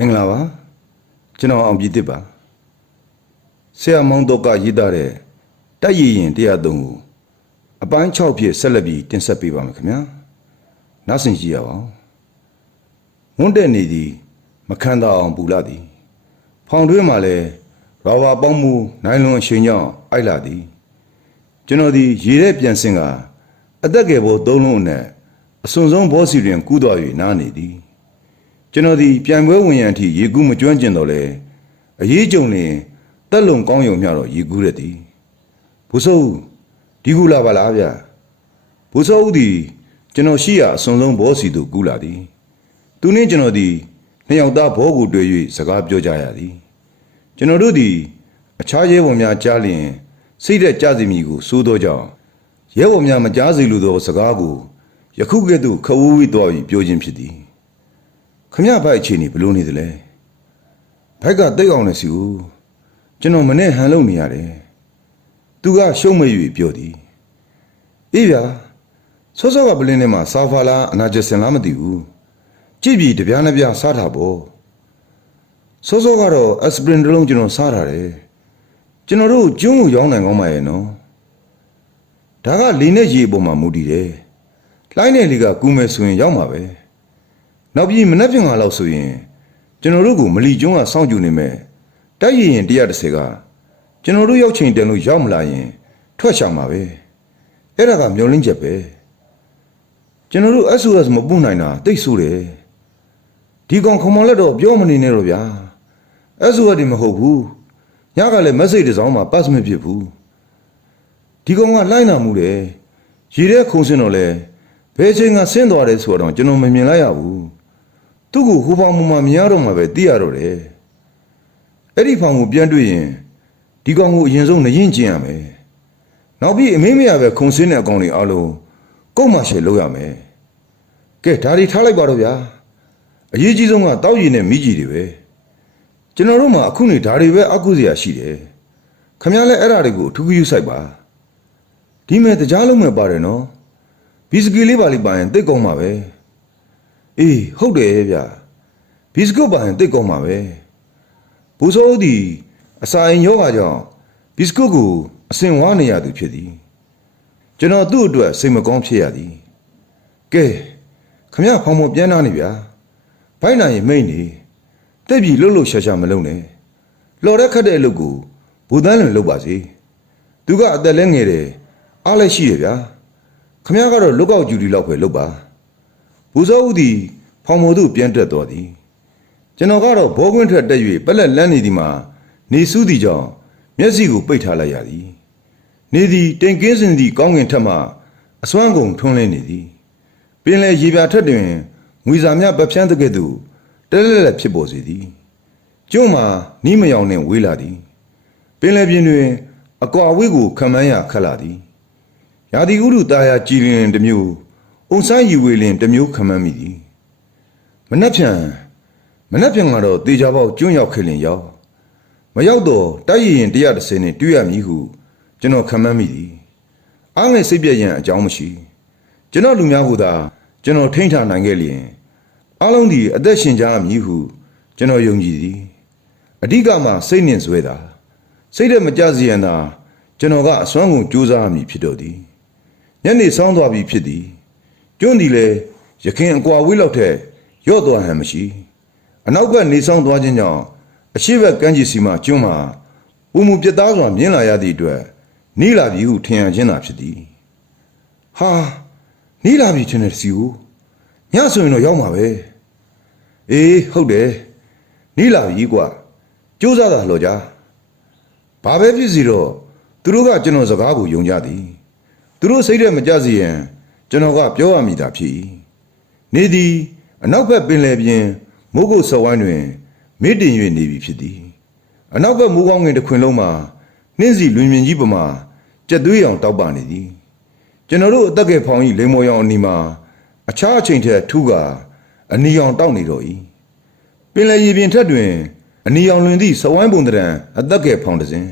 မင်္ဂလာပါကျွန်တော်အောင်ပြည်တစ်ပါဆရာမောင်တော့ကရေးသားတဲ့တက်ရည်ရင်တရားသုံးကိုအပိုင်း6ဖြစ်ဆက်လက်ပြီးတင်ဆက်ပေးပါမယ်ခင်ဗျာနောက်ဆင်ကြည့်ရအောင်ဝန်းတဲ့နေသည်မခမ်းသာအောင်ပူလာသည် ဖောင်တွင်းမှာလဲရာဘာပေါင်းမှုနိုင်လွန်အချိန်ကြောင့်အိုက်လာသည် ကျွန်တော်ဒီရေထဲပြန်စင်ကအသက်ငယ်ပေါ်သုံးလုံးနဲ့အစွန်ဆုံးဘောစီတွင်ကူးတော်၍နားနေသည် ကျွန်တော်ဒီပြန်ပွဲဝင်ရန်အထိရေကူးမကျွမ်းကျင်တော့လဲအရေးကြုံနေတက်လုံကောင်းယုံမျှတော့ရေကူးရသည်ဘုဆိုးဒီကူလာပါလားဗျဘုဆိုးဒီကျွန်တော်ရှိရအစွန်ဆုံးဘောစီသူကူးလာသည် သူနှင်းကျွန်တော်ဒီနှစ်ယောက်သားဘောကိုတွေ့၍စကားပြောကြရသည် ကျွန်တော်တို့ဒီအခြားရဲဘော်များကြားလျင်စိတ်သက်ကြစီမိကိုစိုးသောကြောင့်ရဲဘော်များမကြားစီလိုသောစကားကိုယခုကဲ့သို့ခဝူးဝီးတော်ပြီးပြောခြင်းဖြစ်သည် ခမရဘိုက်အခြေအနေဘယ်လိုနေသလဲဘိုက်ကတိတ်အောင်နေစီဦးကျွန်တော်မနဲ့ဟန်လုံနေရတယ်သူကရှုံးမ၍ပြောသည်အေးဗျာဆောဆောကပလင်းထဲမှာဆာဖာလားအနာကျစင်လားမသိဘူးကြည့်ပြီးတပြားနှစ်ပြားစားတာပေါ့ဆောဆောကတော့အစပရင်တစ်လုံးကျွန်တော်စားတာတယ်ကျွန်တော်တို့ကျွန်းကိုရောင်းနိုင်ကောင်းပါရဲ့နော်ဒါကလီနဲ့ရေအပေါ်မှာမူတည်တယ်လိုင်းနယ်လေးကကူမယ်ဆိုရင်ရောက်မှာပဲ နောက်ပြီးမနှက်ပြင်ငါလောက်ဆိုရင်ကျွန်တော်တို့ကိုမလီကျွန်းကစောင့်ကြည့်နေမယ်တိုက်ရရင်130ကကျွန်တော်တို့ရောက်ချိန်တန်လို့ရောက်မလာရင် ထွက်ချောင်ပါပဲအဲ့ဒါကမျောလင်းချက်ပဲကျွန်တော်တို့ SOS မပုတ်နိုင်တာတိတ်ဆိုးတယ်ဒီကောင်ခမောင်လက်တော့ပြောမနေနဲ့တော့ဗျာ SOS ဒီမဟုတ်ဘူးညကလည်း message တစ်စောင်းမှာ pass မဖြစ်ဘူးဒီကောင်ကလိုက်နာမှုတယ်ရေထဲခုံစင်းတော့လဲဘယ်ချိန်ကဆင်းသွားတယ်ဆိုတော့ကျွန်တော်မမြင်လိုက်ရဘူး သူ့ကိုဟိုပေါင်မမမြင်ရတော့မှပဲသိရတော့တယ်အဲ့ဒီဖောင်ကိုပြန်တွေ့ရင်ဒီကောင်ကိုအရင်ဆုံးနှရင်ကျင်ရမယ်နောက်ပြီးအမေးမရပဲခုံစင်းတဲ့အကောင်တွေအားလုံးကုတ်မှရှယ်လုပ်ရမယ်ကဲဒါတွေထားလိုက်ပါတော့ဗျာအရေးကြီးဆုံးကတောက်ရည်နဲ့မိကြီးတွေပဲကျွန်တော်တို့မှာအခုနေဒါတွေပဲအကုစရာရှိတယ်ခမရလဲအဲ့ဒါတွေကိုအထူးဂရုစိုက်ပါဒီမဲ့တရားလုံးမဲ့ပါတယ်နော်ဘီစကီလေးပါလိပါရင်တိတ်ကောင်းပါပဲ အေးဟုတ်တယ်ဗျဘီစကုတ်ပါရင်တိတ်ကောင်းပါပဲဘူစိုးဒီအစာအိမ်ယောဂါကြောင့်ဘီစကုတ်ကိုအစင်ဝါနေရသူဖြစ်သည်ကျွန်တော်သူ့အတွက်စိတ်မကောင်းဖြစ်ရသည်ကဲခမရဖောင်မပြန်လာနေဗျာဘိုက်နိုင်ရင်မိတ်နေတက်ပြီလှုပ်လှုပ်ရှာရှာမလုပ်နဲ့လော်ရက်ခတ်တဲ့အလုပ်ကိုဘူတန်းလွန်လုပ်ပါစေသူကအသက်လဲငယ်တယ်အားလည်းရှိတယ်ဗျာခမရကတော့လုတ်ကောက်ဂျူဒီလောက်ပဲလုတ်ပါ ဘူဇောဦးသည်ဖောင်မိုသူပြန်တက်တော်သည်ကျွန်တော်ကတော့ဘောကွင်းထက်တက်၍ပလက်လန်းနေသည်မှာနေစူးသည်ကြောင့်မျက်စိကိုပိတ်ထားလိုက်ရသည်နေသည်တိမ်ကင်းစင်သည့်ကောင်းကင်ထက်မှအစွမ်းကုန်ထွန်းလင်းနေသည်ပင်လေရေပြာထက်တွင်ငွေစာများပဖြန်းတဲ့ကဲ့သို့တဲလဲလဲဖြစ်ပေါ်စေသည်ကျွန်းမှာနီးမယောင်နှင့်ဝေးလာသည်ပင်လေပြင်တွင် အကွာဝေးကိုခံမန်းရခတ်လာသည်ရာသီဥတုသားရကြည်လင်တစ်မျိုး အုံဆိုင်ယူဝေလင်တစ်မျိုးခံမှန်းမိသည်မနှက်ဖြန်မနှက်ဖြန်ကတော့တေချာပေါက်ကျွန်းရောက်ခဲ့လင်ရောက်မရောက်တော့တိုက်ရရင်130နဲ့တွေ့ရမည်ဟုကျွန်တော်ခံမှန်းမိသည်အားငယ်စိတ်ပြည့်ရန်အကြောင်းမရှိကျွန်တော်လူများကသာကျွန်တော်ထိန်းထားနိုင်ခဲ့လျင်အားလုံးဒီအသက်ရှင်ကြမည်ဟုကျွန်တော်ယုံကြည်သည်အဓိကမှစိတ်နှင့်ဆွဲတာစိတ်နဲ့မကြစီရင်သာကျွန်တော်ကအစွမ်းကုန်ကြိုးစားမိဖြစ်တော့သည်ညနေဆောင်းသွားပြီဖြစ်သည် ကျွန်းသည်လည်းရခင်အကွာဝေးလောက်ထက်ရော့သွားဟန်မရှိအနောက်ဘက်နေဆောင်းသွားခြင်းကြောင့်အရှိဘက်ကမ်းခြေစီမှကျွန်းမှာပုံမူပြတ်သားစွာမြင်လာရသည့်အတွက်နေလာပြီဟုထင်ရခြင်းသာဖြစ်သည်ဟာနေလာပြီထင်တဲ့စီကိုညဆိုရင်တော့ရောက်မှာပဲအေးဟုတ်တယ်နေလာပြီကွာကြိုးစားတာလှော်ကြဘာပဲဖြစ်စီတော့သူတို့ကကျွန်တော်စကားကိုယုံကြသည်သူတို့စိတ်ထဲမကြစီရင် ကျွန်တော်ကပြောရမိတာဖြစ်၏နေသည်အနောက်ဘက်ပင်လယ်ပြင်မိုးကုတ်ဆော်ဝိုင်းတွင်မေ့တင်၍နေပြီဖြစ်သည်အနောက်ဘက်မိုးကောင်းငင်တစ်ခွင်လုံးမှာနှင်းစီလွင်မြင်ကြီးပမာကြက်သွေးရောင်တောက်ပနေသည်ကျွန်တော်တို့အသက်ကဲဖောင်ကြီးလိမ္မော်ရောင်အနီမှာအခြားအချိန်ထက်ထူးကာအနီရောင်တောက်နေတော့၏ပင်လယ်ရေပြင်ထက်တွင်အနီရောင်လွင်သည့်စဝိုင်းပုံတရံအသက်ကဲဖောင်တစ်စင်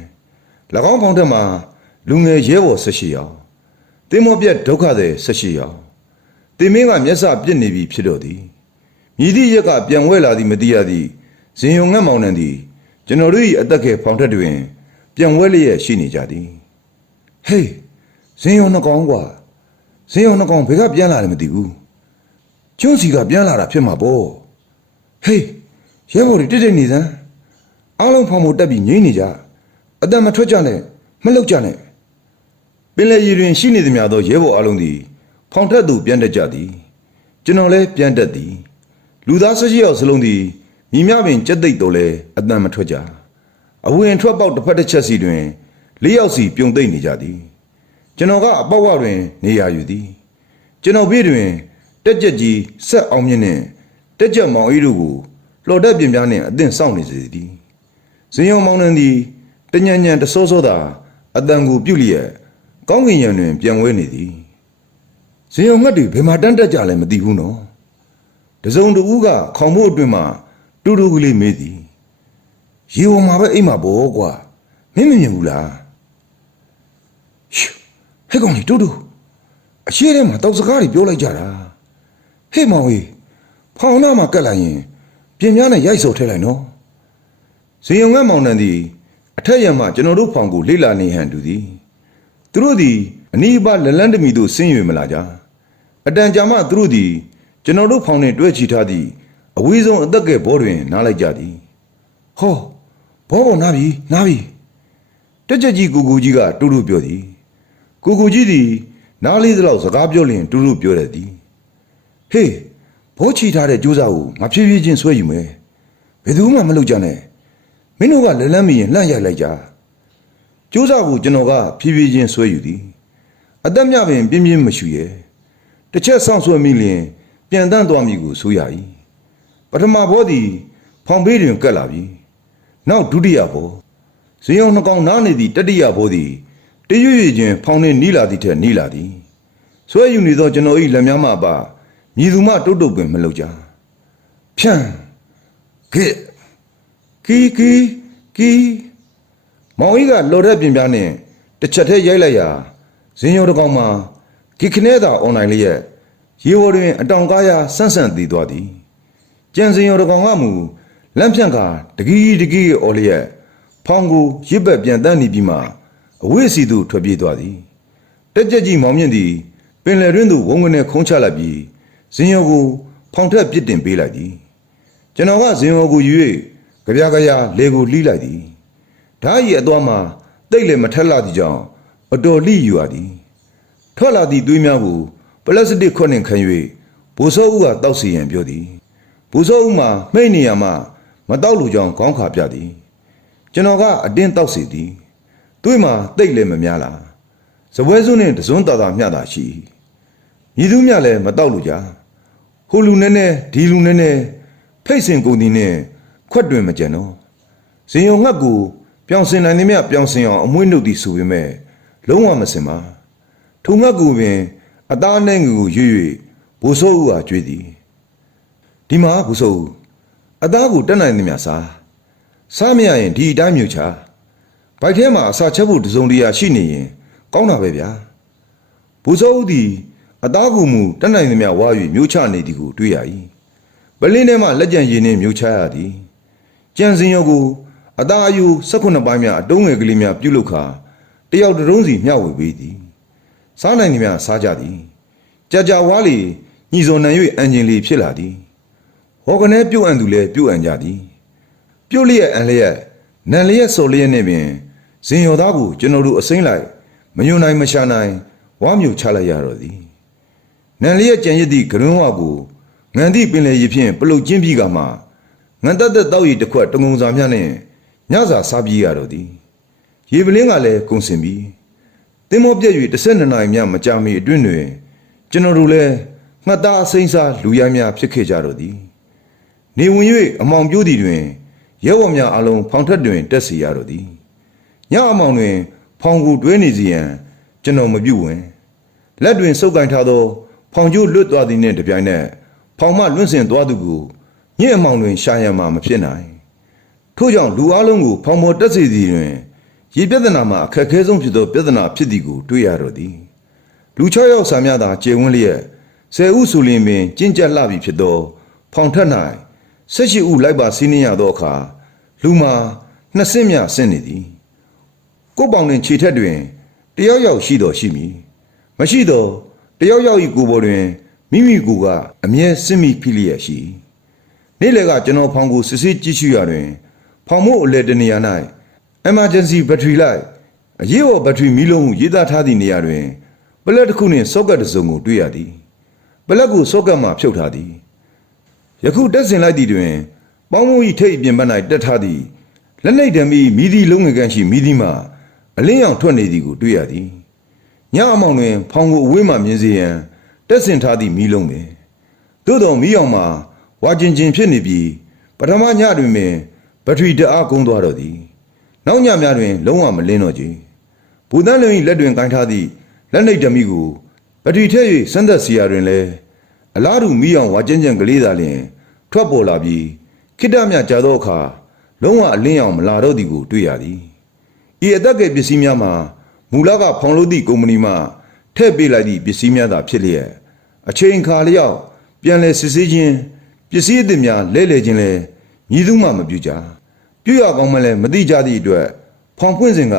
၎င်းဖောင်ထက်မှာလူငယ်ရဲဘော်၁၈ယောက် တင်းမောပြက်ဒုက္ခသည်၁၈ယောက်တင်းမင်းကမျက်စပြစ်နေပြီဖြစ်တော့သည်မြည်သည့်ရက်ကပြန်ဝဲလာသည်မသိရသည်ဇင်ယုံငတ်မောင်နှံသည်ကျွန်တော်တို့၏အသက်ကဲဖောင်ထက်တွင် ပြန်ဝဲလျက်ရှိနေကြသည်ဟေးဇင်ယုံနှကောင်ကွာဇင်ယုံနှကောင်ဘယ်ကပြန်လာတယ်မသိဘူးကျွန်းစီကပြန်လာတာဖြစ်မှာပေါ့ဟေးရဲဘော်တွေတိတ်တိတ်နေစမ်းအားလုံးဖောင်ဖို့တက်ပြီးငိမ့်နေကြအသက်မထွက်ကြနဲ့မလှုပ်ကြနဲ့ ပင်လယ်ရည်တွင်ရှိနေသည်များသောရဲဘော်အလုံးသည်ဖောင်ထက်သို့ပြန်တက်ကြသည်ကျွန်တော်လည်းပြန်တက်သည်လူသား၁၈ယောက်စလုံးသည်မိမြပင်ကြက်သိပ်တော်လဲအသက်မထွက်ကြအဝင်ထွက်ပေါက်တစ်ဖက်တစ်ချက်စီတွင်လေးယောက်စီပြုံသိမ့်နေကြသည်ကျွန်တော်ကအပေါက်ဝတွင် နေရာယူသည်ကျွန်တော်ဘေးတွင်တက်ကြက်ကြီးဆက်အောင်မြင့်နှင့်တက်ကြက်မောင်အေးတို့ကိုလှော်တက်ပြင်ပြားနှင့်အသင့်စောင့်နေစေသည်ဇင်ယုံမောင်နှံသည်တညံညံတဆိုးဆိုးသာအတန်ကိုပြုတ်လျက် ကောင်းကင်ယံတွင်ပြန်ဝဲနေသည်ဇင်ယုံငှက်တွေဘယ်မှာတန်းတက်ကြလဲမသိဘူးနော်တစုံတဦးကခေါင်မို့အတွင်မှာတူတူကလေးမေးသည်ရေဝမှာပဲအိမ်မှာပေါ့ကွာမင်းမမြင်ဘူးလားရှူဟဲ့ကောင်ကြီးတူတူအရှိထဲမှာတောက်စကားတွေပြောလိုက်ကြတာဟေ့မောင်ကြီးဖောင်နာမှာကတ်လိုက်ရင်ပြင်များနဲ့ရိုက်စော်ထဲလိုက်နော်ဇင်ယုံငတ်မောင်နှံသည်အထက်ရံမှကျွန်တော်တို့ဖောင်ကိုလိလာနေဟန်တူသည် သူတို့သည်အနီးပါလက်လန်းတမီတို့ဆင်းရွေမလာကြအတန်ကြာမှသူတို့သည်ကျွန်တော်တို့ဖောင်နှင့်တွဲချီထားသည့်အဝေးဆုံးအသက်ကဲဘောတွင် နားလိုက်ကြသည်ဟောဘောဘောနားပြီနားပြီတက်ကြကြီးကူကူကြီးကတူတူပြောသည်ကူကူကြီးသည်နားလေးသလောက်စကားပြောလျင်တူတူပြောရသည်ဟေးဘောချီထားတဲ့ကြိုးစားကိုငါဖြည်းဖြည်းချင်းဆွဲယူမယ်ဘယ်သူမှမလုပ်ကြနဲ့မင်းတို့ကလက်လန်းမီရင်လှန့်ရိုက်လိုက်ကြ ကျိုးစားကိုကျွန်တော်ကဖြည်းဖြည်းချင်းဆွဲယူသည်အသက်မြပင်ပြင်းပြင်းမရှူရဲတစ်ချက်ဆောင်ဆွဲမိလျင် ပြန်တန်းသွားမိကိုဆိုရ၏ပထမဘောသည် ဖောင်ဘေးတွင်ကပ်လာပြီနောက်ဒုတိယဘောဇင်းအောင်နှကောင်နားနေသည့်တတိယဘောသည်တရွရွချင်းဖောင်နှင့်နီးလာသည့်ထက်နီးလာသည်ဆွဲယူနေသောကျွန်တော်၏လက်များမှအပါမြည်သူမှတုတ်တုတ်ပင်မလုပ်ကြဖြန့်ကဲ့ကီကီကီ မောင်ကြီးကလော်တဲ့ပြင်ပြားနဲ့တစ်ချက်တည်းရိုက်လိုက်ရာဇင်းရုံတစ်ကောင်မှာကီခနဲသာအွန်လိုင်းလေးရဲ့ရေဝတွင် အတောင်ကားရဆန့်ဆန့်တည်သွားသည်ကြံစင်ရုံတစ်ကောင်ကမူလမ်းဖြန့်ကတကီတကီအော်လျက်ဖောင်းကိုရစ်ဘက်ပြန်တန်းနေပြီးမှအဝိစီသို့ထွက်ပြေးသွားသည်တက်ကြက်ကြီးမောင်မြင့်သည်ပင်လယ်တွင်သို့ဝုန်းကနေခုံးချလိုက်ပြီးဇင်းရုံကိုဖောင်ထက်ပစ်တင်ပေးလိုက်သည်ကျွန်တော်ကဇင်ဝကိုယူ၍ကြပြကြရလေကိုလှီးလိုက်သည် ဓာကြီးအသွားမှာတိတ်လည်းမထက်လာသည့်ကြောင့်အတော်လှီးယူရသည်ထွက်လာသည့်သွေးများကိုပလတ်စတစ်ခွက်နှင့်ခံ၍ဘိုးစောဦးကတောက်စီရန်ပြောသည်ဘိုးစောဦးမှာမှိတ်နေရမှမတောက်လူကြောင့်ခေါင်းခါပြသည် ကျွန်တော်ကအတင်းတောက်စီသည်သွေးမှာတိတ်လည်းမများလားစပွဲစုနှင့်တစွန်းတာတာမျှတာရှိမြည်သူမျှလည်းမတောက်လူကြဟိုလူနဲ့နဲ့ဒီလူနဲ့နဲ့ဖိတ်စင်ကုန်သည်နဲ့ခွက်တွင်မကြံတော့ဇင်ယုံငှက်ကို ပြောင်းစင်နိုင်သည်မြပြောင်းစင်အောင်အမွှေးနှုတ်သည်ဆိုပေမဲ့လုံးဝမစင်ပါထုံငှက်ကိုပင်အသားနဲ့ငူကိုရွရွဘိုးစိုးဦးဟာကြွေးသည်ဒီမှာဘိုးစိုးဦးအသားကိုတက်နိုင်သည်မြစားစားမရရင်ဒီအတိုင်းမြူချဘိုက်ထဲမှာအစာချက်ဖို့တစုံတရာရှိနေရင်ကောင်းတာပဲဗျာဘူဇောဦးသည်အသားကူမူတက်နိုင်သမျှဝါ၍မျိုးချနေသည်ကိုတွေ့ရ၏ပလင်းထဲမှလက်ကြံရည်နှင့်မျိုးချရသည်ကြံစင်ရောကို အသားအယူ16ပိုင်းများအတုံးငယ်ကလေးများပြုတ်လုခါတယောက်တစ်တုံးစီမျှဝေပေးသည်စားနိုင်သမျှစားကြသည်ကြာကြာဝါလီညီစုံနံ၍အန်ဂျင်လီဖြစ်လာသည်ဟောကနေပြုတ်အန်သူလည်းပြုတ်အန်ကြသည်ပြုတ်လျက်အန်လျက်နန်လျက်စော်လျက်နှင့်ပင်ဇင်ရောသားကိုကျွန်တော်တို့အစိမ့်လိုက်မညွန်နိုင်မရှာနိုင်ဝါမျိုးချလိုက်ရတော့သည်နန်လျက်ကြံရစ်သည့်ဂရွန်းဝကိုငံသည့်ပင်လေရည်ဖြင့်ပလုတ်ကျင်းပြီးကမှငံတက်တက်တောက်ရည်တစ်ခွက်တငုံစာများနှင့် ညစာစားပြီးရတော့သည်ရေပလင်းကလည်းကုံစင်ပြီးတင်းမောပြက်၍တစ်ဆက်နှစ်နိုင်မြမကြာမီအတွင်းတွင် ကျွန်တော်တို့လည်းငှက်သားအစိမ့်စားလူရမ်းများဖြစ်ခဲ့ကြတော့သည် နေဝင်၍အမောင်ပြိုးသည်တွင်ရဲဝံများအလုံးဖောင်ထက်တွင်တက်စီရတော့သည်ညအမောင်တွင် ဖောင်ကိုတွဲနေစီရန်ကျွန်တော်မပြုတ်ဝင်လက်တွင်စုပ်ကင်ထားသော ဖောင်ကျိုးလွတ်သွားသည်နှင့်တပြိုင်နက်ဖောင်မလွင့်စင်သွားသူကိုညစ်အမောင်တွင်ရှာရန်မှမဖြစ်နိုင် ထို့ကြောင့်လူအလုံးကိုဖောင်မော်တက်စီသည်တွင်ရေပြဿနာမှာအခက်အခဲဆုံးဖြစ်သောပြဿနာဖြစ်သည်ကိုတွေ့ရတော့သည်လူ၆ယောက်စာများသာကျေဝန်းလျက်ဆယ်ဦးဆိုလျင်ပင်ကျင့်ကြက်လှပြီဖြစ်သော ဖောင်ထက်၌ဆက်ရှိဦးလိုက်ပါစီးနှင်းရသောအခါလူမှာနှစ်ဆင့်မြဆင့်နေသည်ကိုယ်ပေါင်တွင်ခြေထက်တွင်တယောက်ယောက်ရှိတော်ရှိမည်မရှိတော့တယောက်ယောက်ဤကိုယ်ပေါ်တွင်မိမိကိုယ်ကအမြဲစစ်မိဖိလျက်ရှိနေ့လည်ကကျွန်တော်ဖောင်ကိုစစ်စစ်ကြည့်ရှုရတွင် ဖောင်မို့အလဲတနေရာ၌ emergency battery light အရေးပေါ်ဘက်ထရီမီးလုံးဟုရေးသားထားသည့်နေရာတွင် ပလက်တစ်ခုနှင့်ဆော့ကတ်တစ်စုံကိုတွေ့ရသည်ပလက်ကိုဆော့ကတ်မှဖြုတ်ထားသည်ယခုတက်ဆင်လိုက်သည့်တွင် ပေါင်းမိုး၏ထိပ်အပြင်ဘက်၌တက်ထားသည့်လက်နှိပ်ဓမီမီးဒီလုံးငယ်ကန့်ရှိမီးဒီမှအလင်းရောင်ထွက်နေသည်ကိုတွေ့ရသည်ညအမောင်တွင် ဖောင်ကိုအဝေးမှမြင်စေရန်တက်ဆင်ထားသည့်မီးလုံးပင်သို့တော်မီးရောင်မှာဝါကျင်ကျင်ဖြစ်နေပြီးပထမညတွင်ပင် ဘက်ထရီတအားကုန်သွားတော့သည်နောက်ညများတွင် လုံးဝမလင်းတော့ကြ။ဘူတန်းလွင်၏လက်တွင်ကင်ထားသည့်လက်နှိပ်ဓမီကိုပထရီထည့်၍စမ်းသက်စီရာတွင်လည်းအလားတူမိအောင်ဝါကျဉ်ကျဉ်ကလေးသာလျှင် ထွက်ပေါ်လာပြီးခိတ္တမြကြာသောအခါလုံးဝအလင်းအောင်မလာတော့သည်ကိုတွေ့ရသည်။ဤအသက်ကယ်ပစ္စည်းများမှာမူလကဖောင်လို့သည့်ကုမ္ပဏီမှထည့်ပေးလိုက်သည့်ပစ္စည်းများသာဖြစ်လျက်အချိန်ခါလျောက်ပြန်လည်စစ်ဆေးခြင်းပစ္စည်းအသစ်များလဲလှယ်ခြင်းလည်းမြည်သူမှမပြုကြ။ ပြုရကောင်းမလဲမသိကြသည့်အတွက်ဖောင်ပွင့်စဉ်က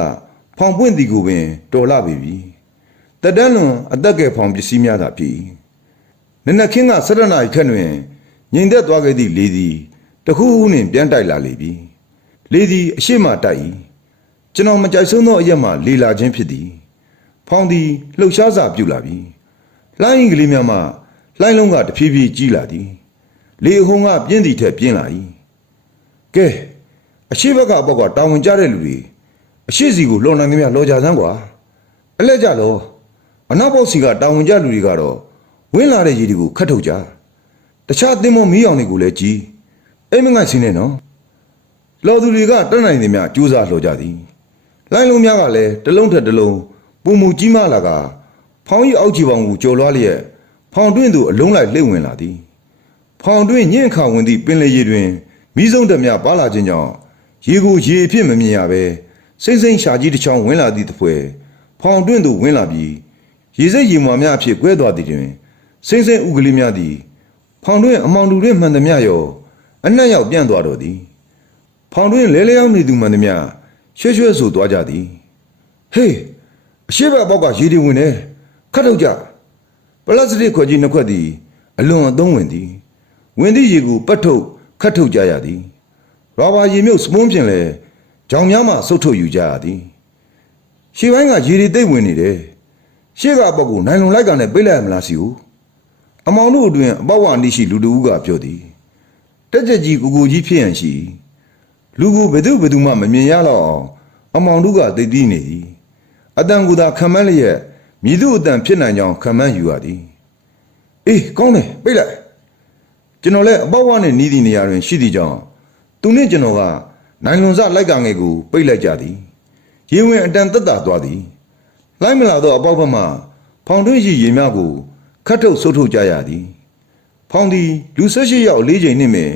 ဖောင်ပွင့်သည်ကိုပင်တော်လာပြီပြီ။တတန်းလွန်အသက်ကယ်ဖောင်ပစ္စည်းများသာဖြစ်၏။နနက်ခင်းက၁၇နာရီခန့်တွင်ငြိမ်သက်သွားခဲ့သည့်လေသည်တစ်ခုခုနှင့်ပြန်တိုက်လာလေပြီ။လေသည်အရှိမတိုက်၏။ကျွန်တော်မကြိုက်ဆုံးသောအရက်မှလေလာခြင်းဖြစ်သည်။ဖောင်သည်လှုပ်ရှားစာပြုလာပြီ။လိုင်းကလေးများမှလိုင်းလုံးကတဖြည်းဖြည်းကြီးလာသည်။လေအဟုန်ကပြင်းသည်ထက်ပြင်းလာ၏။ကဲ အရှိဘက်ကအပေါက်ကတာဝန်ကျတဲ့လူတွေအရှိစီကိုလွန်နိုင်သမျှလော်ကြစမ်းကွာ။အလက်ကြလောအနောက်ပေါက်စီကတာဝန်ကျလူတွေကတော့ဝင်းလာတဲ့ရေတွေကိုခတ်ထုတ်ကြ။တခြားသင်္ဘောမီးအောင်တွေကိုလည်းကြီး။အိမ်မငိုက်စင်းနေနော်။လော်သူတွေကတက်နိုင်သမျှကြိုးစားလှော်ကြသည်။လိုင်းလုံးများကလည်းတစ်လုံးထက်တစ်လုံးပုံမူကြီးမားလာကဖောင်းကြီးအောက်ချီပေါင်ကိုကြော်လွှားလျက်ဖောင်တွင်းသို့အလုံးလိုက်လှိမ့်ဝင်လာသည်။ဖောင်တွင်းညင့်ခါဝင်သည့်ပင်လေရေတွင်မိဆုံးတမျှပါလာခြင်းကြောင့် ရေကိုရေအဖြစ်မမြင်ရဘဲစိမ့်စိမ့်ရှာကြီးတစ်ချောင်းဝင်လာသည့်တပွဲဖောင်တွင်းသို့ဝင်လာပြီးရေစိတ်ရေမွာများအဖြစ်ကွဲသွားသည်တွင်စိမ့်စိမ့်ဥကလေးများသည်ဖောင်တွင်းအမောင်တူတွင်မှန်သမျှရောအနှံ့ရောက်ပြန့်သွားတော်သည်ဖောင်တွင်းလဲလဲရောက်နေသူမှန်သမျှရွှဲရွှဲဆိုသွားကြသည်ဟေးအရှိဘက်ဘောက်ကရေတွေဝင်နေခတ်ထုတ်ကြပလတ်စတစ်ခွက်ကြီးနှစ်ခွက်သည်အလွန်အသုံးဝင်သည်ဝင်သည့်ရေကိုပတ်ထုတ်ခတ်ထုတ်ကြရသည် ရာဘာရေမြုပ်စပွန်းဖြင့်လဲကြောင်များမှဆုတ်ထုတ်ယူကြရသည်ရှေ့ပိုင်းကရေတွေတိတ်ဝင်နေတယ်ရှေ့ကအပေါက်ကိုနိုင်လွန်လိုက်ကနဲ့ပိတ်လိုက်ရမလားစီဦးအမောင်တို့အတွင်အပေါက်ဝအနိရှိလူတဦးကပြောသည်တက်ကြက်ကြီးကိုကိုကြီးဖြစ်ရန်ရှိလူကိုဘယ်သူဘယ်သူမှမမြင်ရတော့အောင်အမောင်တို့ကသိသိနေသည်အတန်ကူသာခံမန်းလျက်မြည်သူအတန်ဖြစ်နိုင်ကြောင်းခံမန်းယူရသည်အေးကောင်းတယ်ပိတ်လိုက်ကျွန်တော်လည်းအပေါက်ဝနဲ့နီးသည့်နေရာတွင်ရှိသည့်ကြောင့် သူနှင့်ကျွန်တော်ကနိုင်လွန်စလိုက်ကငယ်ကိုပိတ်လိုက်ကြသည်ရေဝင်အတန်တက်တာသွားသည်လိုက်မလာတော့အပေါက်ဘက်မှဖောင်တွင်းရှိရေများကိုခတ်ထုတ်ဆုတ်ထုတ်ကြရသည် ဖောင်သည်လူ၁၈ယောက်၄ချိန်နှင့်ပင်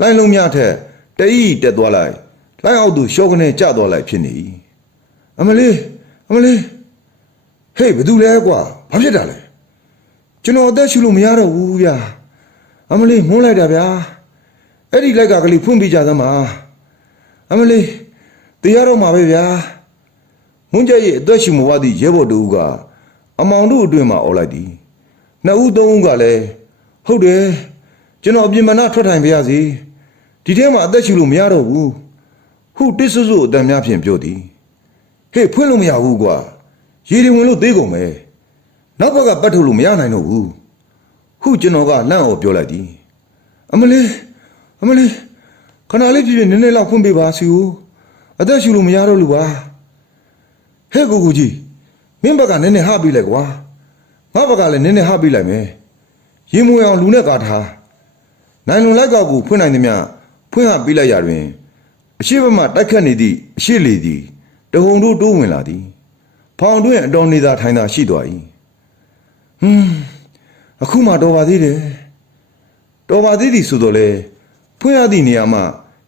လိုင်းလုံးများထက်တအီးတက်သွားလိုက်လိုင်းအောက်သို့ရှော့ကနေကျသွားလိုက်ဖြစ်နေ၏အမလေးအမလေးဟေးဘယ်သူလဲကွာဘာဖြစ်တာလဲကျွန်တော်အသက်ရှူလို့မရတော့ဘူးဗျာအမလေးမုန်းလိုက်တာဗျာ အဲ့ဒီလိုက်ကကလေးဖွင့်ပြကြသမှာအမလေးတရားတော့မှာပဲဗျာမွန်းကြရဲ့အသက်ရှူမဝသည့်ရဲဘော်တူကအမောင်တို့အတွင်မှာអော်လိုက်သည်နှစ်ဦးသုံးဦးကလည်းဟုတ်တယ်ကျွန်တော်အပြင်မနာထွက်ထိုင်ပါရစေဒီထဲမှာအသက်ရှူလို့မရတော့ဘူးဟုတစ်ဆွဆွအတန်များဖြင့်ပြောသည်ဟေးဖွင့်လို့မရဘူးကွာရေတွေဝင်လို့သေးကုန်ပဲနောက်ဘက်ကပတ်ထုတ်လို့မရနိုင်တော့ဘူးဟုကျွန်တော်ကလန့်အောင်ပြောလိုက်သည်အမလေးအ မလေးခဏလေးပြည့်ပြည့်နည်းနည်းလောက်ဖွင့်ပေးပါစီဦးအသက်ရှူလို့မရတော့လို့ပါဟဲ့ကိုကိုကြီးမင်းဘက်ကနည်းနည်းဟပေးလိုက်ကွာငါဘက်ကလည်းနည်းနည်းဟပေးလိုက်မယ်ရင်မွေအောင်လူနဲ့ကာထားနိုင်လွန်လိုက်ကောက်ကိုဖွင့်နိုင်သည်မြဖွင့်ဟပေးလိုက်ရတွင်အရှိဘက်မှတိုက်ခတ်နေသည့်အရှိလေသည်တဟုန်တို့တိုးဝင်လာသည်ဖောင်တွင်အတော်နေသာထိုင်သာရှိသွား၏ဟွန်းအခုမှတော်ပါသေးတယ်တော်ပါသေးသည်ဆိုတော့လေ ဖွင့်ရသည့်နေရာမှ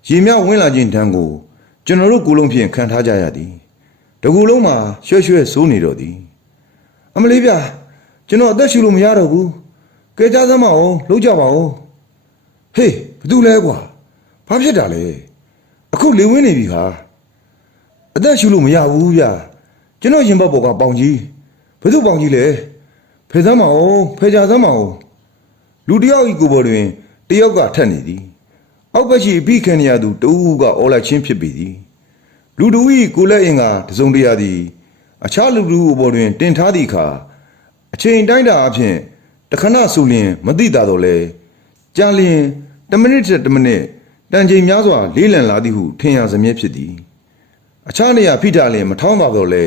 ရေမြဝင်လာခြင်းတန်းကို ကျွန်တော်တို့ကိုယ်လုံးဖြင့်ခံထားကြရသည်တကူလုံးမှာရွှဲ့ရွှဲ့စိုးနေတော့သည် အမလေးဗျာကျွန်တော်အသက်ရှူလို့မရတော့ဘူးကဲကြစမ်းမအောင်လှုပ်ကြပါဦးဟေးဘသူလဲကွာဘာဖြစ်တာလဲအခုလေဝင်းနေပြီဟာအသက်ရှူလို့မရဘူးဗျာကျွန်တော်ရင်ဘတ်ပေါ်ကပေါင်ကြီးဘယ်သူပေါင်ကြီးလဲဖယ်စမ်းမအောင်ဖယ်ကြစမ်းမအောင်လူတစ်ယောက်ဤကိုယ်ပေါ်တွင်တယောက်ကထက်နေသည် အောက်ဘက်ရှိပြီးခံရသူတူကအော်လိုက်ချင်းဖြစ်ပေသည်လူတူဤကိုလက်အင်ကတစုံတရာသည် အခြားလူတူအပေါ်တွင် တင်ထားသည့်အခါအချိန်တိုင်းတာအဖြစ်တခဏဆိုလျင်မသိတာတော့လဲကြာလျင်10မိနစ်တစ်10မိနစ်တန်ချိန်များစွာလေးလံလာသည်ဟုထင်ရစမြဲဖြစ်သည်အခြားနေရာဖိထားလျင်မထောင်းပါတော့လဲ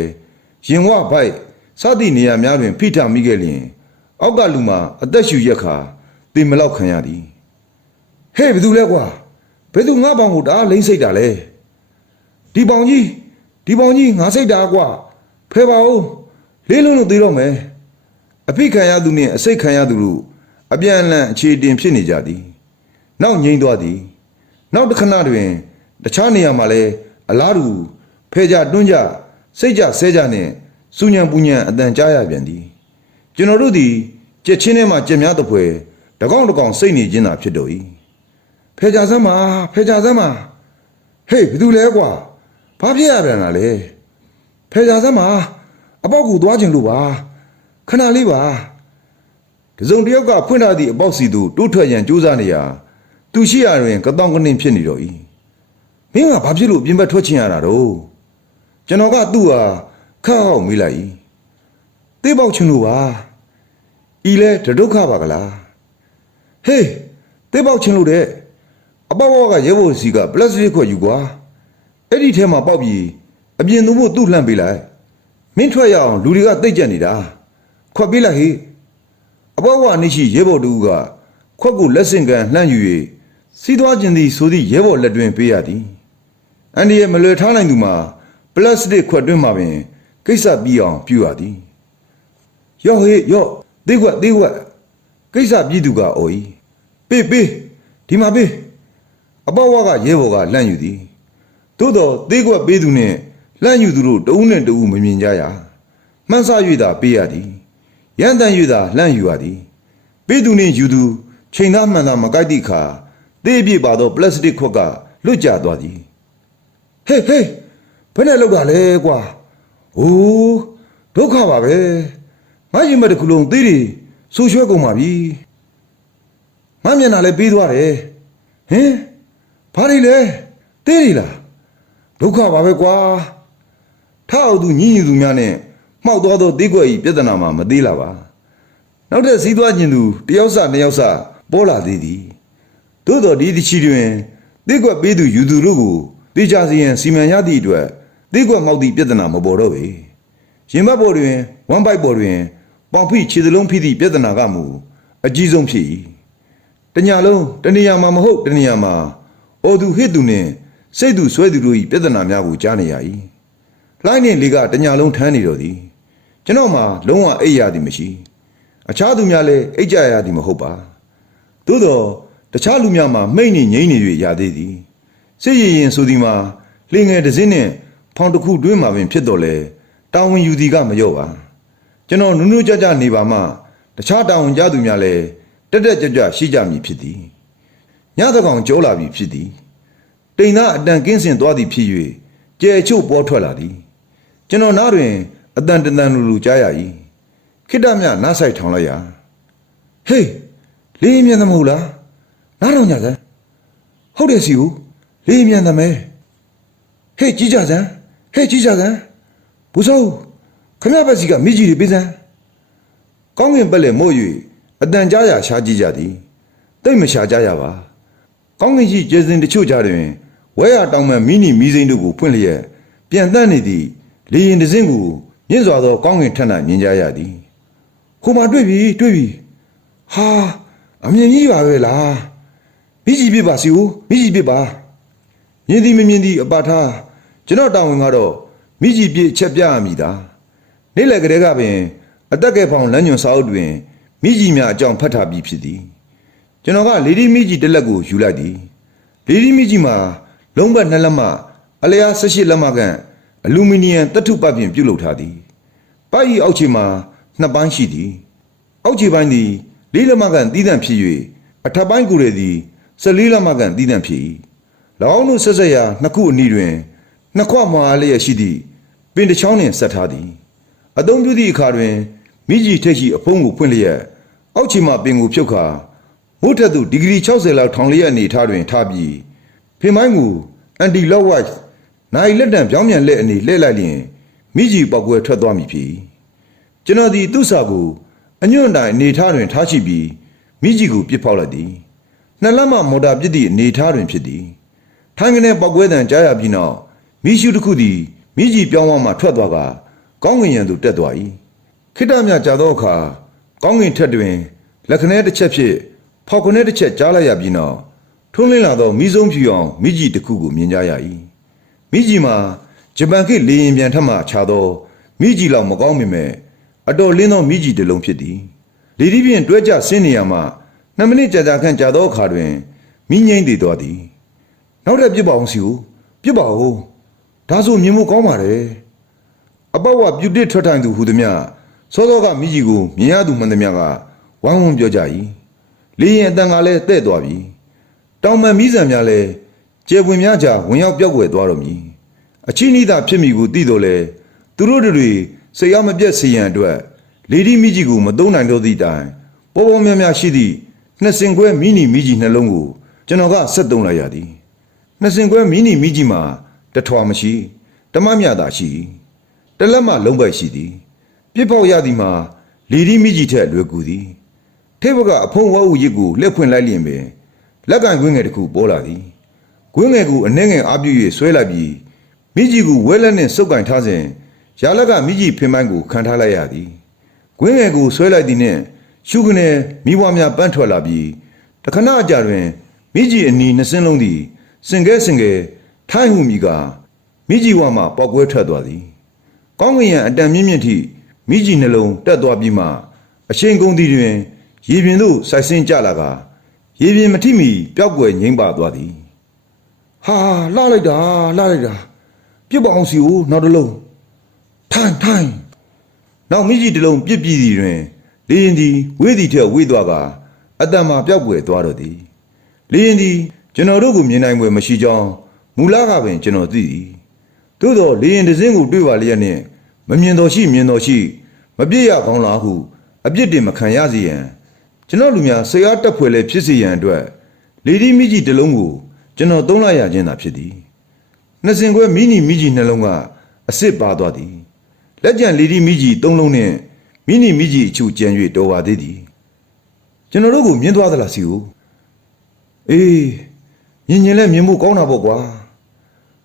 ရင်ဝဘိုက်စသည့်နေရာများတွင် ဖိထားမိခဲ့လျင် အောက်ကလူမှာအသက်ရှူရက်ခါတေမလောက်ခံရသည် ဟေးဘယ်သူလဲကွာဘယ်သူငါပေါင်ကိုတအားလိမ့်စိတ်တာလဲဒီပေါင်ကြီးဒီပေါင်ကြီးငါစိတ်တာကွာဖဲပါဦးလေးလုံးလို့သေးတော့မယ်အဖိခံရသူနှင့်အစိတ်ခံရသူတို့အပြန်အလှန်အခြေတင်ဖြစ်နေကြသည်နောက်ငိမ့်သွားသည်နောက်တစ်ခဏတွင်တခြားနေရာမှာလဲအလားတူဖဲကြတွန်းကြစိတ်ကြဆဲကြနှင့်စူညံပူညံအတန်ကြားရပြန်သည်ကျွန်တော်တို့သည်ကြက်ချင်းထဲမှာကြက်များတစ်ဖွဲတကောင်တကောင်စိတ်နေခြင်းသာဖြစ်တော့၏ ဖဲကြစမ်းပါဖဲကြစမ်းပါဟေးဘယ်သူလဲကွာဘာဖြစ်ရပြန်လားလဲဖဲကြစမ်းပါအပေါက်ကူသွားခြင်းလို့ပါခဏလေးပါတစုံတစ်ယောက်ကဖွင့်ထားသည့်အပေါက်စီသို့တိုးထွက်ရန်ကြိုးစားနေရာသူရှိရာတွင်ကတောင်းကနင်းဖြစ်နေတော့၏မင်းကဘာဖြစ်လို့ပြင်ပထွက်ချင်ရတာတော့ကျွန်တော်ကသူ့ဟာခါဟောက်မိလိုက်၏တေးပေါက်ချင်လို့ပါဤလဲတဒုက္ခပါကလားဟေးတေးပေါက်ချင်လို့တဲ့ အပေါက်ပေါက်ကရဲဘော်စီကပလတ်စတစ်ခွက်ယူကွာအဲ့ဒီထဲမှာပေါက်ပြီးအပြင်သူ့ဖို့သူ့လှမ်းပေးလိုက်မင်းထွက်ရအောင်လူတွေကတိတ်ကြက်နေတာခွက်ပေးလိုက်ဟေးအဘောဝနိရှိရဲဘော်တူကခွက်ကိုလက်ဆင့်ကန်လှမ်းယူ၍စီးသွားခြင်းသည်ဆိုသည့်ရဲဘော်လက်တွင်ပေးရသည်အန်ဒီရဲ့မလွယ်ထားနိုင်သူမှာပလတ်စတစ်ခွက်တွင်းမှာပင်ကိစ္စပြီးအောင်ပြုရသည်ရော့ဟေးရော့သေးခွက်သေးခွက်ကိစ္စပြီးသူကအော်၏ပေးပေးဒီမှာပေး အဘောဝကရဲဘော်ကလှမ်းယူသည်သို့တော့သေးခွက်ပေးသူနှင့်လှမ်းယူသူတို့တဦးနှင့်တဦးမမြင်ကြရမှန်းဆ၍သာပေးရသည်ရန်တန်ယူသာလှမ်းယူရသည်ပေးသူနှင့်ယူသူချိန်သားမှန်သာမကိုက်သည့်အခါသေပြစ်ပါသောပလတ်စတစ်ခွက်ကလွတ်ကျသွားသည်ဟေးဟေးဘယ်နဲ့လောက်တာလဲကွာဟိုးဒုက္ခပါပဲငါရင်မတစ်ခုလုံးသေးတယ်ဆူရွှဲကုန်ပါပြီငါမျက်နှာလည်းပြီးသွားတယ်ဟင် ဘာတွေလဲသေးတယ်လားဒုက္ခပါပဲကွာထောက်သူညင်ညူသူများနဲ့မှောက်သွားသောသေးကွက်ဤပြဿနာမှာမသေးလာပါနောက်ထပ်စီးသွားခြင်းသူတယောက်စနှစ်ယောက်စပေါ်လာသေးသည်သို့တော်ဒီတစ်ချီတွင်သေးကွက်ပေးသူယူသူတို့ကိုတေချာစီရင်စီမံရသည့်အတွက်သေးကွက်မောက်သည့်ပြဿနာမပေါ်တော့ပေရင်ဘတ်ပေါ်တွင်ဝမ်ပိုက်ပေါ်တွင်ပေါင်ဖိခြေစလုံးဖိသည့်ပြဿနာကမူအကြီးဆုံးဖြစ်၏တညာလုံးတနေရာမှာမဟုတ်တနေရာမှာ အော်သူဟစ်သူနှင့်စိတ်သူဆွဲသူတို့၏ပြဿနာများကိုကြားနေရ၏လိုင်းနှင့်လေကတညာလုံးထမ်းနေတော့သည်ကျွန်တော်မှလုံးဝအိပ်ရသည်မရှိ အခြားသူများလည်းအိတ်ကြရသည်မဟုတ်ပါသို့တော့တခြားလူများမှာမိတ်နေငိမ့်နေ၍ရသေးသည်စစ်ရည်ရင်ဆိုသည်မှာလင်းငယ်တစ်စင်းနှင့်ဖောင်တစ်ခုတွင်းမှာပင်ဖြစ်တော်လဲတာဝန်ယူသည်ကမလျော့ပါကျွန်တော်နုနုကြကြနေပါမှ တခြားတာဝန်ကြသူများလည်းတက်တက်ကြွကြွရှိကြမည်ဖြစ်သည် ညသကောင်ကြောလာပြီဖြစ်သည်တိမ်သားအတန်ကင်းစင်သွားသည်ဖြစ်၍ကြဲချို့ပေါ်ထွက်လာသည်ကျွန်တော်နားတွင်အတန်တန်တန်လူလူကြားရ၏ခိတ္တမြနားဆိုင်ထောင်လိုက်ရဟေးလေးမြန်သမဟုတ်လားနားတော့ညစမ်းဟုတ်တယ်စီဦးလေးမြန်သမဲဟေးကြီးကြစမ်းဟေးကြီးကြစမ်းဘူစောခမရပတ်စီကမိကြီးတွေပေးစမ်းကောင်းကင်ပက်လေမို့၍အတန်ကြားရရှားကြည့်ကြသည်တိတ်မရှားကြရပါ ကောင်းကင်ရှိကျေစင်တချို့ကြားတွင်ဝဲရတောင်မှန်မိနီမီစိမ့်တို့ကိုဖွင့်လျက်ပြန်တတ်နေသည့်လေရင်တစ်စင်းကိုမြင့်စွာသောကောင်းကင်ထက်၌မြင်ကြရသည်ဟိုမှာတွေ့ပြီတွေ့ပြီဟာအမြင်ကြီးပါပဲလားမိကြီးပြစ်ပါစီဦးမိကြီးပြစ်ပါမြင်သည်မမြင်သည်အပါထားကျွန်တော်တောင်းဝင်ကတော့မိကြီးပြစ်ချက်ပြရမည်သားနေ့လည်ကလေးကပင်အတက်ကဲဖောင်လမ်းညွန်စာအုပ်တွင်မိကြီးများအကြောင်းဖတ်ထားပြီးဖြစ်သည် ကျွန်တော်ကလေဒီမိကြီးတစ်လက်ကိုယူလိုက်သည်လေဒီမိကြီးမှာလုံးဘက်နှစ်လက်မအလျား18လက်မခန့်အလူမီနီယံတထုပ်ပပြင်ပြုလုပ်ထားသည်ပိုက်ဤအောက်ခြေမှာနှစ်ပိုင်းရှိသည်အောက်ခြေပိုင်းသည်လေးလက်မခန့်တီးသန့်ဖြစ်၍အထက်ပိုင်းကိုယ်ရည်သည်14လမှကန်တည်တံ့ဖြစ်၏၎င်းတို့ဆက်ဆက်ရာနှစ်ခုအနီးတွင်နှစ်ခွမဟာလျက်ရှိသည့်ပင်တစ်ချောင်းနှင့်ဆက်ထားသည်အသုံးပြုသည့်အခါတွင်မိကြီးထိတ်ရှိအဖုံးကိုဖွင့်လျက်အောက်ခြေမှပင်ကိုဖြုတ်ခါ မိုးထက်သို့ဒီဂရီ60လောက်ထောင်လျက်အနေထားတွင်ထားပြီးဖင်မိုင်းကိုအန်တီလော့ဝိုက်နိုင်လက်တံပြောင်းပြန်လက်အနေလှည့်လိုက်လျင်မိကြီးပောက်ကွဲထွက်သွားမည်ဖြစ်၏ကျွန်တော်သည်သူ့စာကိုအညွန့်တိုင်အနေထားတွင်ထားရှိပြီးမိကြီးကိုပြစ်ဖောက်လိုက်သည်နှစ်လက်မှမော်တာပစ်သည့်အနေထားတွင်ဖြစ်သည်ထိုင်းကနေပောက်ကွဲတံကြားရပြီးနောက်မိရှုတစ်ခုသည်မိကြီးပြောင်းဝမှထွက်သွားကကောင်းငင်ရံသို့တက်သွား၏ခိတ္တမြကြာသောအခါကောင်းငင်ထက်တွင်လက်ခနဲတစ်ချက်ဖြင့် ဖောက်ခနဲတစ်ချက်ကြားလိုက်ရပြီးနောက်ထွန်းလင်းလာသောမိဆုံးဖြူအောင်မိကြီးတစ်ခုကိုမြင်ကြရ၏မိကြီးမှာဂျပန်ခေတ်လေရင်ပြန်ထက်မှခြားသောမိကြီးလောက်မကောင်းပေမဲ့အတော်လင်းသောမိကြီးတစ်လုံးဖြစ်သည်လေဒီဖြင့်တွဲကြဆင်းနေရမှနှစ်မိနစ်ကြာကြာခန့်ကြာသောအခါတွင်မိငိမ့်တည်သွားသည်နောက်ထပ်ပြစ်ပါအောင်စီကိုပြစ်ပါဦးဒါဆိုမြင်ဖို့ကောင်းပါတယ်အပေါ့ဝပြူတစ်ထွက်ထိုင်သူဟူသည်မြစောစောကမိကြီးကိုမြင်ရသူမှန်သည်မြကဝမ်းဝန်းပြောကြ၏ လေရင်အတန်ကလည်းတဲ့သွားပြီတောင်ပန်မိဆန်များလည်းကျေပွင်များကြာဝင်ရောက်ပြောက်ွယ်သွားတော့မည်အချင်းဤသာဖြစ်မိကိုသိတော့လေသူတို့တွေစိတ်ရမပြတ်စေရန်အတွက်လေဒီမိကြီးကိုမသုံးနိုင်တော့သည့်တိုင်ပေါ်ပေါ်များများရှိသည့်နှစ်စင်ခွဲမိနီမိကြီးနှလုံးကိုကျွန်တော်ကဆက်သုံးလိုက်ရသည်နှစ်စင်ခွဲမီနီမီကြီးမှာတထွာမရှိဓမ္မမြတာရှိတလက်မှလုံးပိုက်ရှိသည်ပြစ်ပေါက်ရသည်မှာလီဒီမီကြီးထက်လွယ်ကူသည် ထေဘကအဖုံဝအုပ်ရစ်ကိုလက်ဖွင့်လိုက်လျင်ပင်လက်ကင်ကွင်းငယ်တစ်ခုပေါ်လာသည်ကွင်းငယ်ကိုအနှဲငယ်အပြည့်၍ဆွဲလိုက်ပြီးမိကြီးကိုဝဲလက်နှင့်စုပ်ကင်ထားစဉ်ရာလက်ကမိကြီးဖင်မိုင်းကိုခံထားလိုက်ရသည်ကွင်းငယ်ကိုဆွဲလိုက်သည်နှင့်ရှုကနေမိဘများပန်းထွက်လာပြီးတခဏအကြာတွင်မိကြီးအနီနှစ်စင်းလုံးသည်စင်ကဲစင်ကဲထိုင်းဟုမိကမိကြီးဝါမှပောက်ကွဲထွက်သွားသည်ကောင်းကင်ရန်အတန်မြင့်မြင့်ထိမိကြီးနှလုံးတက်သွားပြီးမှအချိန်ကုန်သည်တွင် ရေပြင်သို့စိုက်ဆင်းကြလာကရေပြင်မထိမီပျောက်ကွယ်ငိမ့်ပါသွားသည်ဟာလှလိုက်တာလှလိုက်တာပြစ်ပအောင်စီကိုနောက်တစ်လုံးထိုင်းထိုင်းနောက်မိကြီးတစ်လုံးပြစ်ပြီးသည်တွင်လေရင်သည်ဝေးသည်ထက်ဝေးသွားကအတန်မှာပျောက်ကွယ်သွားတော့သည်လင်းသည်ကျွန်တော်တို့ကိုမြင်နိုင်ွယ်မရှိကြောင်းမူလကပင်ကျွန်တော်သိသည်သို့သောလင်းတစ်စင်းကိုတွေ့ပါလျက်နှင့်မမြင်တော်ရှိမြင်တော်ရှိမပြည့်ရကောင်းလားဟုအပြစ်တင်မခံရစေရန် ကျွန်တော်လူများဆရာတက်ဖွယ်လည်းဖြစ်စေရန်အတွက်လေဒီမိကြီးတစ်လုံးကိုကျွန်တော်သုံးလိုက်ရခြင်းသာဖြစ်သည်နှစ်စင်ခွဲမိနီမိကြီးနှလုံးကအစ်စ်ပါသွားသည်လက်ကျန်လေဒီမိကြီးသုံးလုံးနှင့်မိနီမိကြီးအချို့ကျန်၍တော်ပါသေးသည်ကျွန်တော်တို့ကိုမြင်သွားသလားစီကိုအေးမြင်မြင်လဲမြင်ဖို့ကောင်းတာပေါ့ကွာ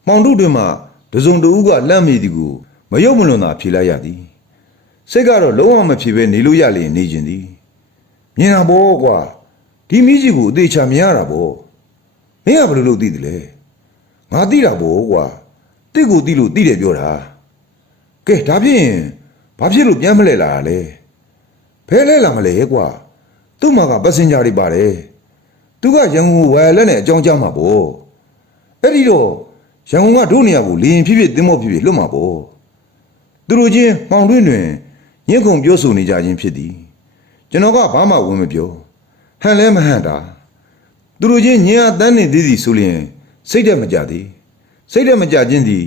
မောင်တို့တွင်မှတစုံတဦးကလန့်မိသည်ကိုမယုတ်မလွန်သာဖြေလိုက်ရသည်စိတ်ကတော့လုံးဝမဖြေဘဲနေလို့ရလျင်နေခြင်းသည် မြင်တာပေါ့ကွာဒီမိကြီးကိုအသေးချာမြင်ရတာပေါ့မင်းကဘယ်လိုလုပ်သိတယ်လဲငါသိတာပေါ့ကွာတိတ်ကိုသိလို့သိတယ်ပြောတာကဲဒါဖြင့်ဘာဖြစ်လို့ပြန်မလဲလာတာလဲဖဲလဲလာမလဲကွာသူ့မှာကပက်စင်ဂျာတွေပါတယ်သူကရန်ကုန်ကိုဝယ်လက်နဲ့အကြောင်းကြားမှာပေါ့အဲ့ဒီတော့ရန်ကုန်ကတို့နေရာကိုလေရင်ဖြစ်ဖြစ်တင်းမောဖြစ်ဖြစ်လွတ်မှာပေါ့သူတို့ချင်းမှောင်တွင်းတွင်ညှက်ခုန်ပြောဆိုနေကြခြင်းဖြစ်သည် ကျွန်တော်ကဘာမှဝင်မပြောဟန်လဲမဟန်တာသူတို့ချင်းညင်အတန်းနေသေးသည်ဆိုလျင်စိတ်တက်မကြသည်စိတ်တက်မကြခြင်းသည်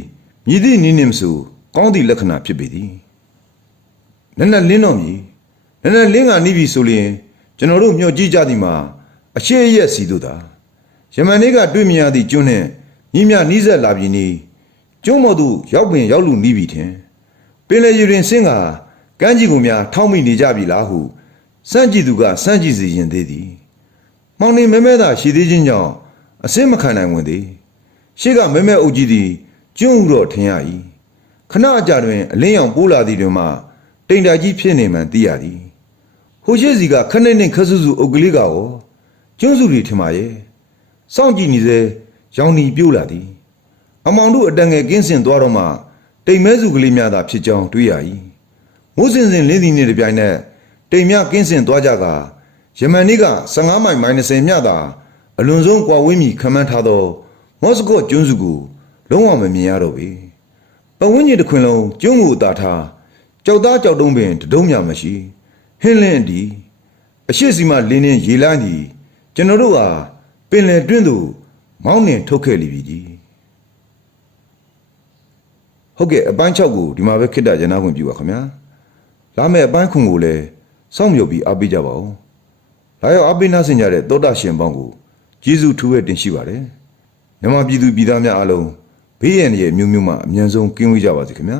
မြည်သည့်နည်းနှင့်မဆိုကောင်းသည့်လက္ခဏာဖြစ်ပေသည်နက်နက်လင်းတော်မည်နက်နက်လင်းကနီးပြီဆိုလျင်ကျွန်တော်တို့မျှော်ကြည့်ကြသည်မှာအရှိရက်စီတို့သာယမန်နေ့ကတွေ့မြင်ရသည့်ကျွန်းနှင့်ညီမြနီးစက်လာပြီနီကျွန်းမော်သူရောက်ပင်ရောက်လူနီးပြီထင်ပင်လေယူရင်ဆင်းကကမ်းကြီးကူများထောင်းမိနေကြပြီလားဟု စမ်းကြည့်သူကစမ်းကြည့်စီရင်သေးသည်မောင်နေမဲမဲသာရှိသေးခြင်းကြောင့်အစင်းမခံနိုင်ဝင်သည်ရှေ့ကမဲမဲအုပ်ကြီးသည်ကျွန်းဥတော့ထင်ရ၏ခဏအကြာတွင်အလင်းရောင်ပိုးလာသည်တွင်မှတိမ်တိုင်ကြီးဖြစ်နေမှန်သိရသည်ဟိုရှိစီကခနဲ့နဲ့ခဆူဆူအုပ်ကလေးကရောကျွန်းစုတွေထင်ပါရဲ့စောင့်ကြည့်နေစေရောင်နီပြိုးလာသည်အမောင်တို့အတန်ငယ်ကင်းစင်သွားတော့မှတိမ်မဲစုကလေးများသာဖြစ်ကြောင်းတွေးရ၏မိုးစင်စင်လင်းသည်နှင့်တပြိုင်နက် တိမ်မြကင်းစင်သွားကြကယမန်နေ့က15မိုင်မိုင်20မြသာအလွန်ဆုံးကွာဝေးမီခန့်မှန်းထားသောမော်စကိုကျွန်းစုကိုလုံးဝမမြင်ရတော့ပေပဝန်းကျင်တစ်ခွင်လုံးကျွန်းကိုအသာထားကြောက်သားကြောက်တုံးပင်တဒုံးမြမရှိဟင်းလင်းဒီအရှိစီမလင်းနေရေလန်းသည်ကျွန်တော်တို့ဟာပင်လယ်တွင်းသို့မောင်းနှင်ထုတ်ခဲ့လိပြီကြီးဟုတ်ကဲ့အပိုင်း6ကိုဒီမှာပဲခိတ္တရနာခွင့်ပြုပါခင်ဗျာလာမယ့်အပိုင်းခွန်ကိုလည်း စောင့်မျှော်ပြီးအားပေးကြပါဦးလာရောက်အားပေးနာဆင်ကြတဲ့သောတာရှင်ပေါင်းကိုကျေးဇူးထူးဝဲတင်ရှိပါတယ်မြန်မာပြည်သူပြည်သားများအားလုံးဘေးရန်ရဲ့မျိုးမျိုးမှအမြန်ဆုံးကင်းဝေးကြပါစေခင်ဗျာ